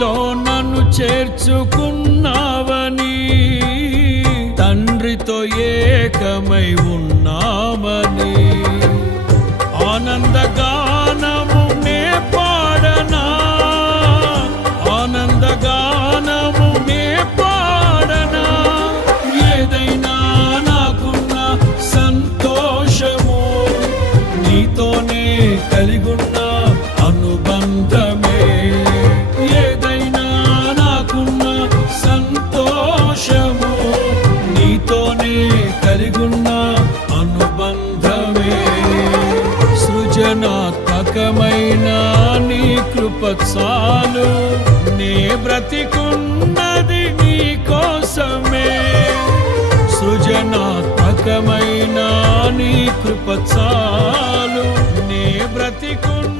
నీలో నన్ను చేర్చుకున్నావని, తండ్రితో ఏకమై ఉన్నామని ఆనందగానము నే పాడనా, ఆనందగానము నే పాడనా. ఏదైనా నాకున్న సంతోషము నీతోనే కలిగున్న అనుబంధమే. ఏదైనా నాకున్న సంతోషము నీతోనే కలిగున్న అనుబంధమే. సృజనాత్మకమైన నీ కృప చాలు, నే బ్రతికున్నది నీ కోసమే. సృజనాత్మకమైన నీ కృప చాలు, నే బ్రతికున్న